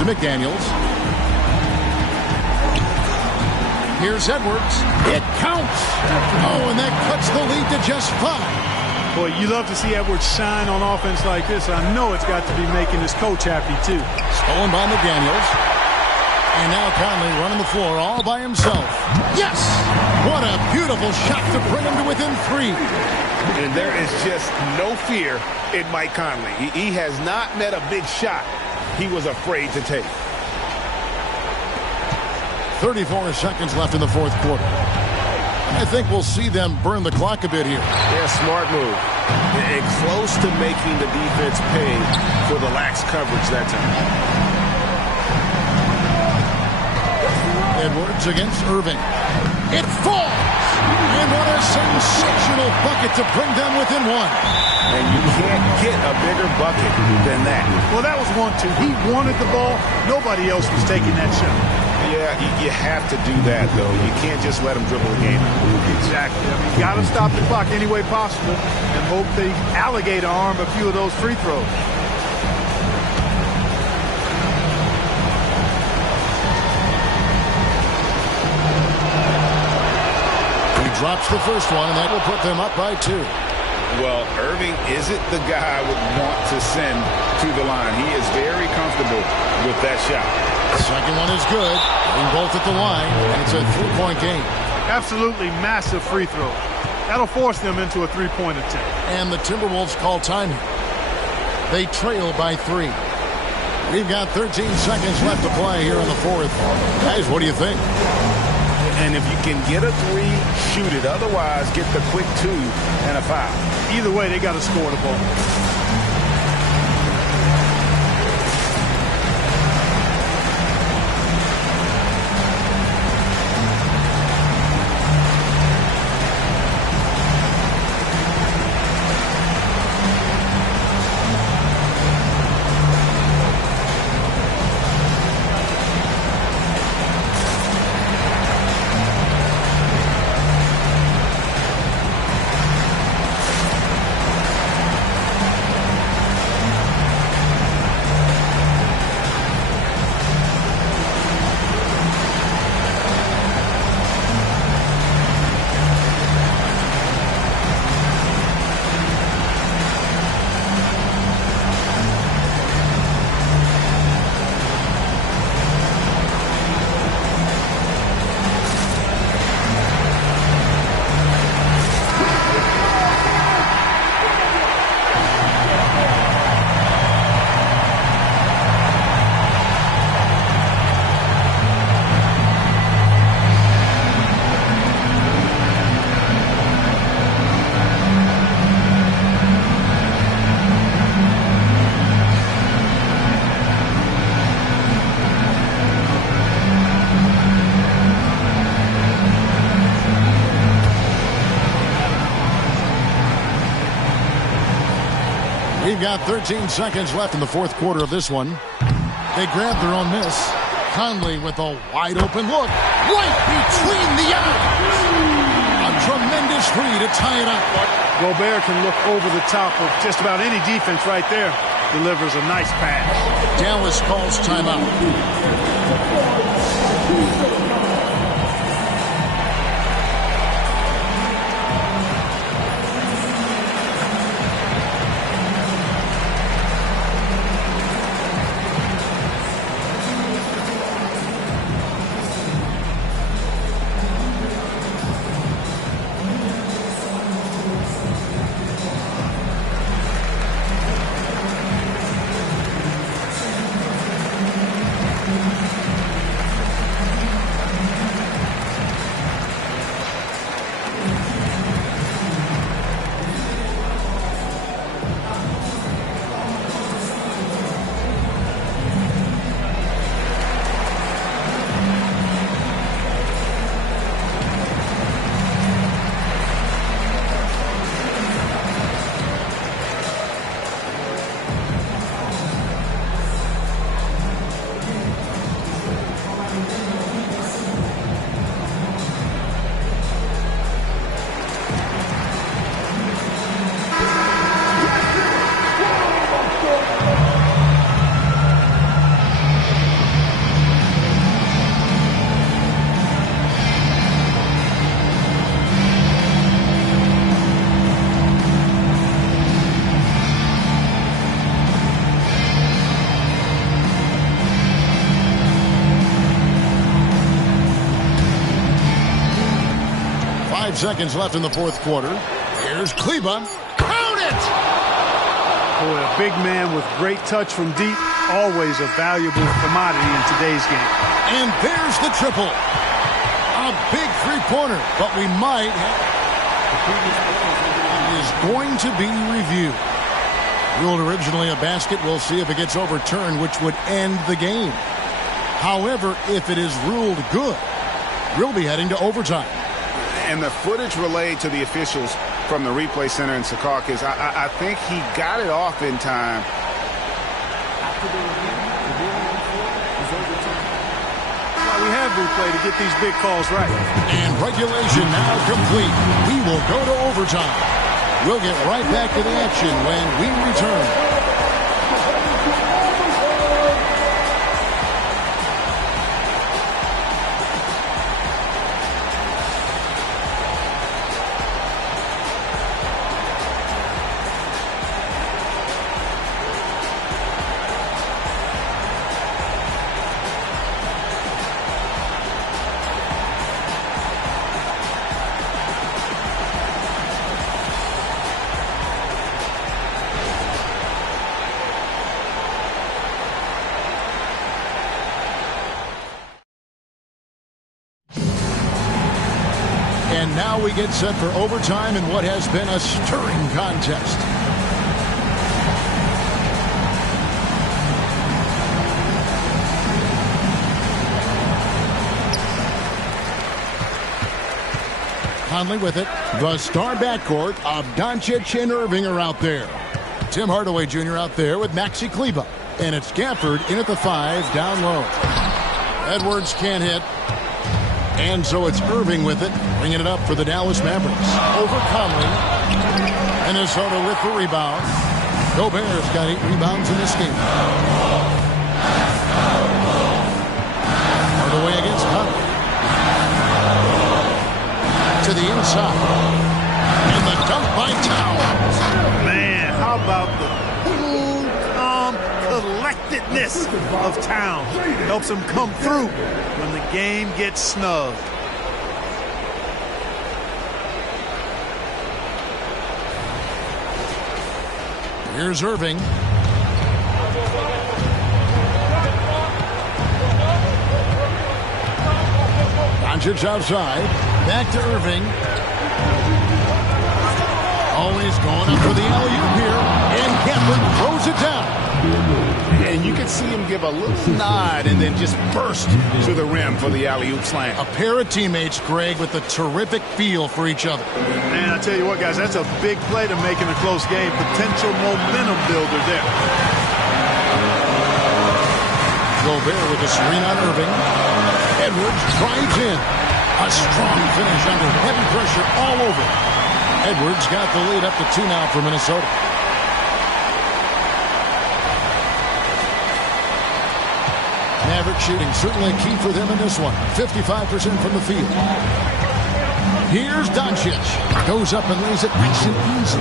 to McDaniels. Here's Edwards. It counts. Oh, and that cuts the lead to just 5. Boy, you love to see Edwards shine on offense like this. I know it's got to be making his coach happy, too. Stolen by McDaniels. And now Conley running the floor all by himself. Yes! What a beautiful shot to bring him to within 3. And there is just no fear in Mike Conley. He has not met a big shot he was afraid to take. 34 seconds left in the fourth quarter. I think we'll see them burn the clock a bit here. Yeah, smart move. And close to making the defense pay for the lax coverage that time. Edwards against Irving. It falls! And what a sensational bucket to bring them within 1. And you can't get a bigger bucket than that. Well, that was 1-2. He wanted the ball. Nobody else was taking that shot. Yeah, you have to do that, though. You can't just let them dribble the game. Exactly. I mean, got to stop the clock any way possible and hope they alligator arm a few of those free throws. He drops the first one, and that will put them up by 2. Well, Irving isn't the guy I would want to send to the line. He is very comfortable with that shot. Second one is good. Getting both at the line, and it's a 3-point game. Absolutely massive free throw. That'll force them into a 3-point attempt. And the Timberwolves call time here. They trail by 3. We've got 13 seconds left to play here in the fourth. Guys, what do you think? And if you can get a 3, shoot it. Otherwise, get the quick 2 and a foul. Either way, they got to score the ball. We've got 13 seconds left in the fourth quarter of this one. They grab their own miss. Conley with a wide open look. Right between the eyes. A tremendous three to tie it up. Gobert can look over the top of just about any defense right there. Delivers a nice pass. Dallas calls timeout. 5 seconds left in the fourth quarter. Here's Kleba. Count it! Boy, a big man with great touch from deep, always a valuable commodity in today's game. And there's the triple. A big three-pointer, but we might have... It is going to be reviewed. Ruled originally a basket. We'll see if it gets overturned, which would end the game. However, if it is ruled good, we'll be heading to overtime. And the footage relayed to the officials from the replay center in Secaucus, I think he got it off in time. We have replay to get these big calls right. And regulation now complete. We will go to overtime. We'll get right back to the action when we return. And now we get set for overtime in what has been a stirring contest. Conley with it. The star backcourt of Doncic and Irving are out there. Tim Hardaway Jr. out there with Maxi Kleba. And it's Gafford in at the 5 down low. Edwards can't hit. And so it's Irving with it, bringing it up for the Dallas Mavericks. Over Conley. Minnesota with the rebound. Gobert's got 8 rebounds in this game. Hardaway against Conley. To the inside. And the dunk by Towns. Man, how about the cool, calm collectedness of Towns? Helps him come through when the game gets snugged. Here's Irving. Doncic outside. Back to Irving. Always going up for the alley-oop here. And Gafford throws it down. And you can see him give a little nod and then just burst to the rim for the alley-oop slam. A pair of teammates, Greg, with a terrific feel for each other. Man, I tell you what, guys, that's a big play to make in a close game. Potential momentum builder there. Gobert with a screen on Irving. Edwards drives in. A strong finish under heavy pressure all over. Edwards got the lead up to 2 now for Minnesota. Maverick shooting certainly a key for them in this one. 55% from the field. Here's Doncic. Goes up and lays it nice and easy.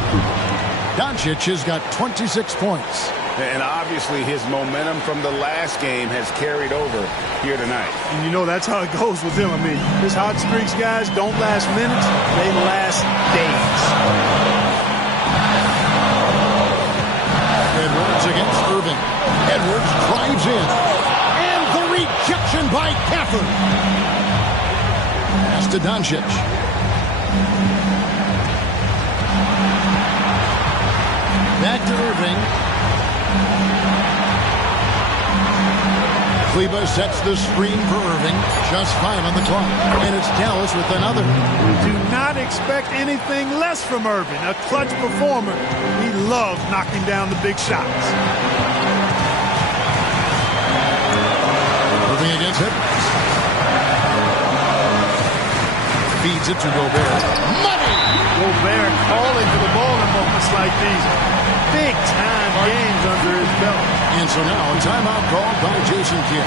Doncic has got 26 points. And obviously his momentum from the last game has carried over here tonight. And you know that's how it goes with him. I mean, his hot streaks, guys, don't last minutes. They last days. Edwards against Irving. Edwards drives in. And the rejection by Gafford. Pass to Doncic. Back to Irving. Kleba sets the screen for Irving. Just 5 on the clock. And it's Dallas with another. Do not expect anything less from Irving. A clutch performer. He loves knocking down the big shots. Irving against Edwards. Feeds it to Gobert. Money! Gobert calling for the ball in moments like these. Big-time games under his belt. And so now a timeout called by Jason Kidd.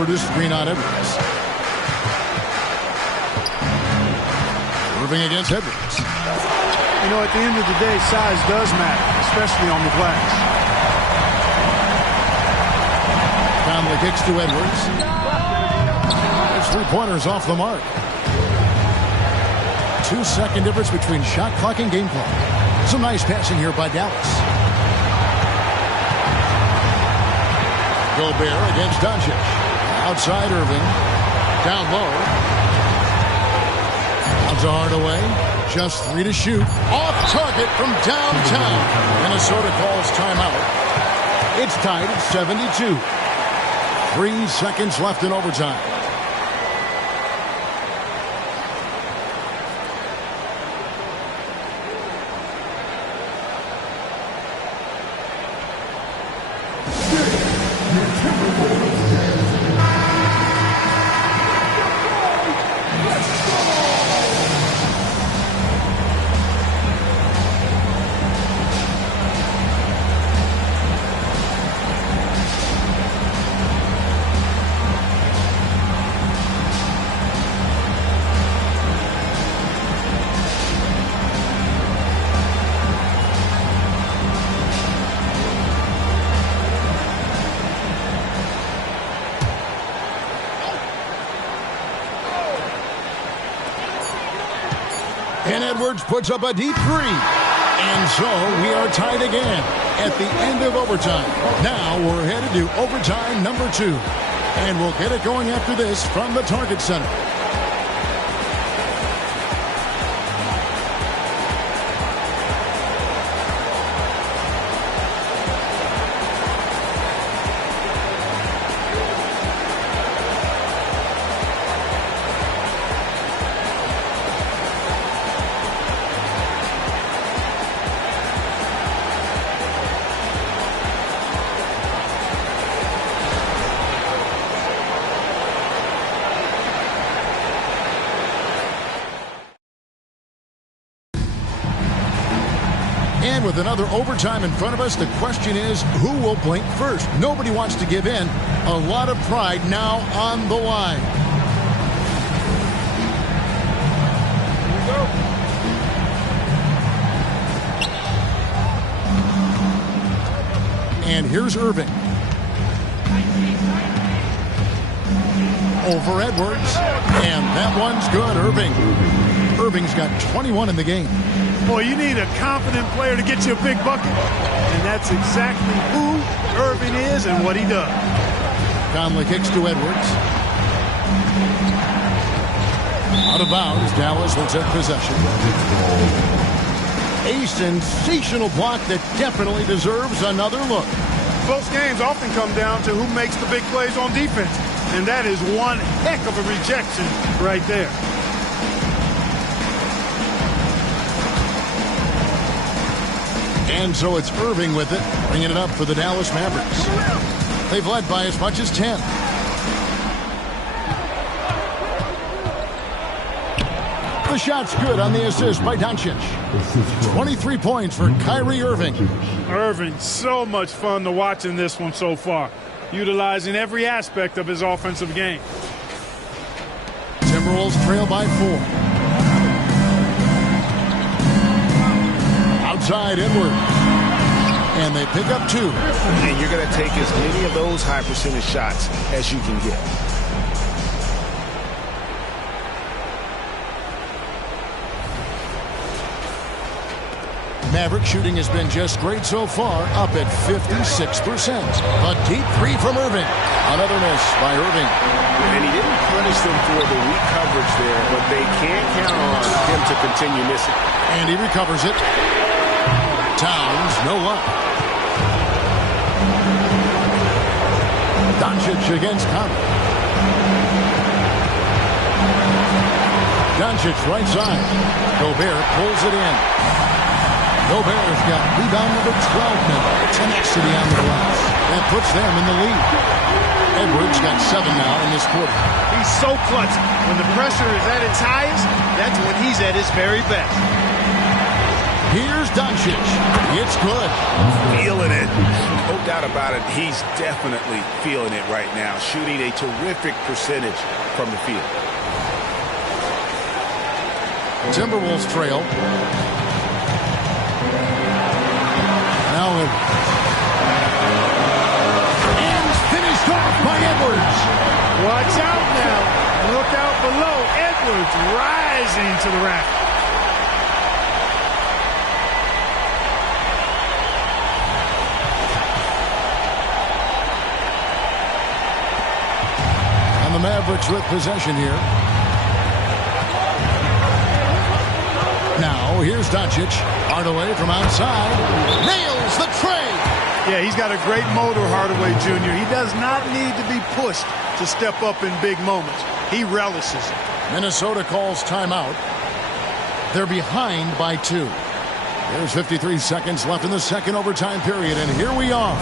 for the screen on Edwards. Irving against Edwards. You know, at the end of the day, size does matter, especially on the glass. Conley kicks to Edwards. It's 3-pointers off the mark. 2-second difference between shot clock and game clock. Some nice passing here by Dallas. Gobert against Doncic. Outside Irving. Down low. Hazard away. Just 3 to shoot. Off target from downtown. Minnesota calls timeout. It's tied at 72. 3 seconds left in overtime. And Edwards puts up a deep 3. And so we are tied again at the end of overtime. Now we're headed to overtime number 2. And we'll get it going after this from the Target Center. And with another overtime in front of us, the question is, who will blink first? Nobody wants to give in. A lot of pride now on the line. Here we go. And here's Irving. Over Edwards. And that one's good, Irving. Irving's got 21 in the game. Boy, you need a confident player to get you a big bucket. And that's exactly who Irving is and what he does. Conley kicks to Edwards. Out of bounds, Dallas will take possession. A sensational block that definitely deserves another look. Close games often come down to who makes the big plays on defense. And that is one heck of a rejection right there. And so it's Irving with it, bringing it up for the Dallas Mavericks. They've led by as much as 10. The shot's good on the assist by Doncic. 23 points for Kyrie Irving. Irving, so much fun to watch in this one so far, utilizing every aspect of his offensive game. Timberwolves trail by 4. Outside Edwards. And they pick up 2. And you're going to take as many of those high percentage shots as you can get. Maverick shooting has been just great so far, up at 56%. A deep 3 from Irving. Another miss by Irving. And he didn't punish them for the weak coverage there, but they can't count on him to continue missing. And he recovers it. Towns, no luck. Doncic against Conley. Doncic right side. Gobert pulls it in. Gobert's got rebound number 12 now. Tenacity on the glass. That puts them in the lead. Edwards got 7 now in this quarter. He's so clutch. When the pressure is at its highest, that's when he's at his very best. Here's Doncic. It's good. Feeling it. No doubt about it. He's definitely feeling it right now. Shooting a terrific percentage from the field. Timberwolves trail. Now and finished off by Edwards. Watch out now. Look out below. Edwards rising to the rack. And the Mavericks with possession here. Now, here's Doncic. Hardaway from outside. Nails the tray. Yeah, he's got a great motor, Hardaway Jr. He does not need to be pushed to step up in big moments. He relishes it. Minnesota calls timeout. They're behind by 2. There's 53 seconds left in the second overtime period, and here we are.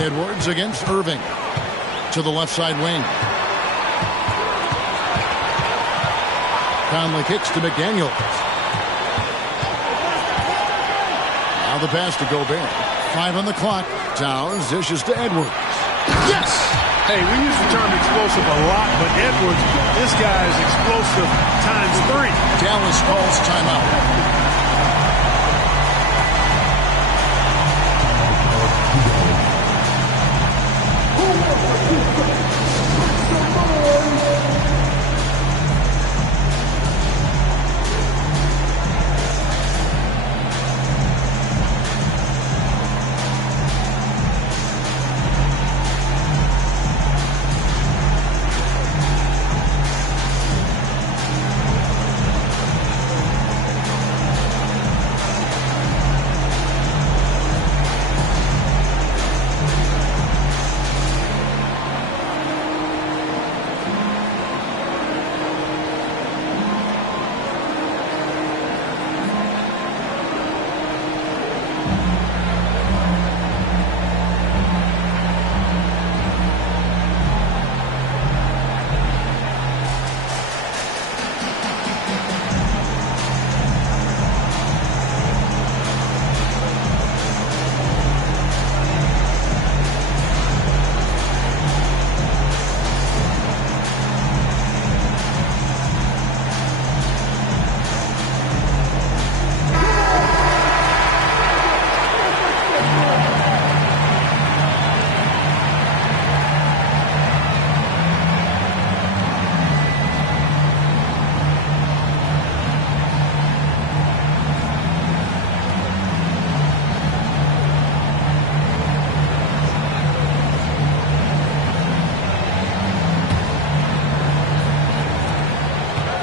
Edwards against Irving. To the left side wing. Conley kicks to McDaniels. Now the pass to Gobert. 5 on the clock. Towns dishes to Edwards. Yes! Hey, we use the term explosive a lot, but Edwards, this guy is explosive times 3. Dallas calls timeout.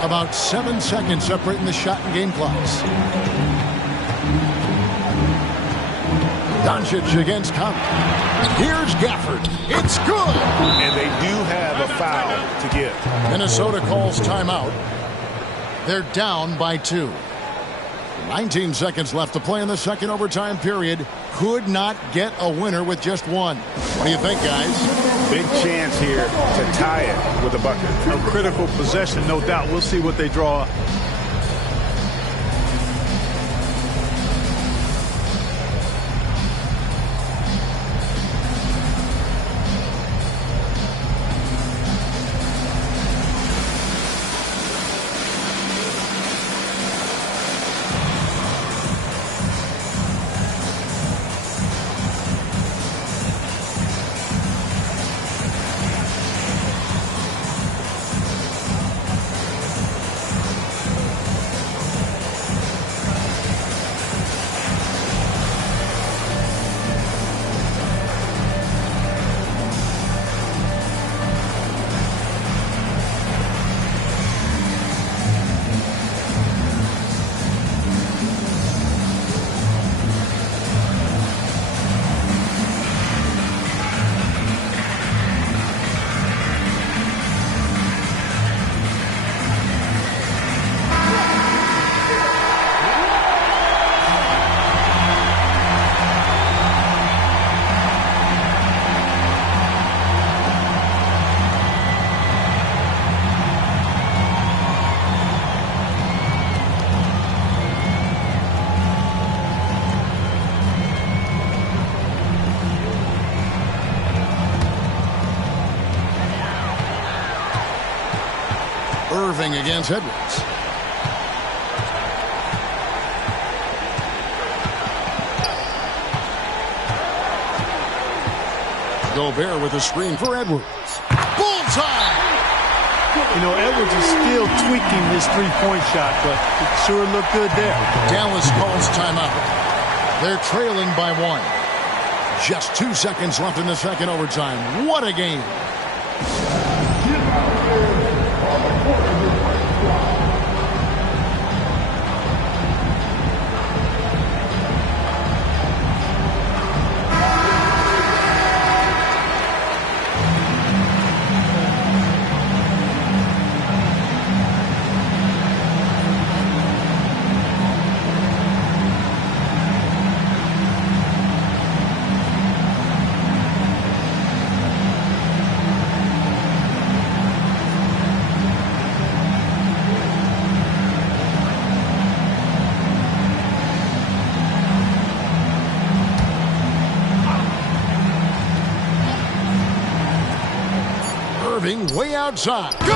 About 7 seconds separating the shot and game clocks. Doncic against Conley. Here's Gafford. It's good. And they do have a foul to give. Minnesota calls timeout. They're down by 2. 19 seconds left to play in the second overtime period. Could not get a winner with just one. What do you think, guys? Big chance here to tie it with a bucket. A critical possession, no doubt. We'll see what they draw up. Irving against Edwards. Gobert with a screen for Edwards. Bullseye! You know, Edwards is still tweaking his three-point shot, but it sure looked good there. Dallas calls timeout. They're trailing by 1. Just 2 seconds left in the second overtime. What a game. Irving way outside. Go!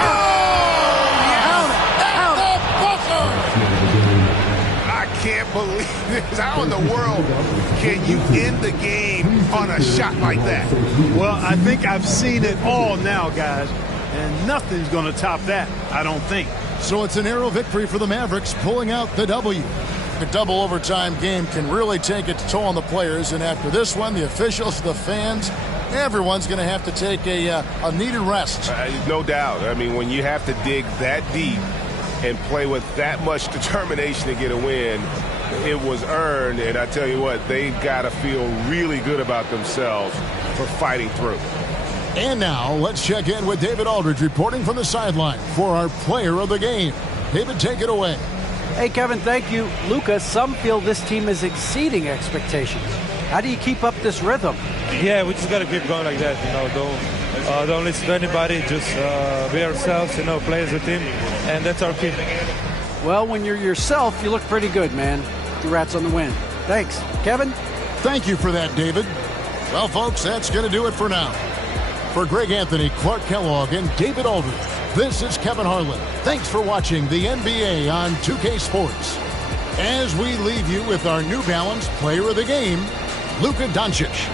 I can't believe this. How in the world can you end the game on a shot like that? Well, I think I've seen it all now, guys, and nothing's going to top that, I don't think. So it's a narrow victory for the Mavericks, pulling out the W. A double overtime game can really take its toll on the players, and after this one, the officials, the fans, everyone's going to have to take a needed rest. No doubt. I mean, when you have to dig that deep and play with that much determination to get a win, it was earned, and I tell you what, they've got to feel really good about themselves for fighting through. And now, let's check in with David Aldridge reporting from the sideline for our player of the game. David, take it away. Hey, Kevin, thank you. Luka, some feel this team is exceeding expectations. How do you keep up this rhythm? Yeah, we just got to keep going like that. You know, don't listen to anybody. Just be ourselves, you know, play as a team, and that's our key. Well, when you're yourself, you look pretty good, man. Congrats on the win. Thanks. Kevin? Thank you for that, David. Well, folks, that's going to do it for now. For Greg Anthony, Clark Kellogg, and David Aldridge, this is Kevin Harlan. Thanks for watching the NBA on 2K Sports. As we leave you with our New Balance Player of the Game, Luka Doncic.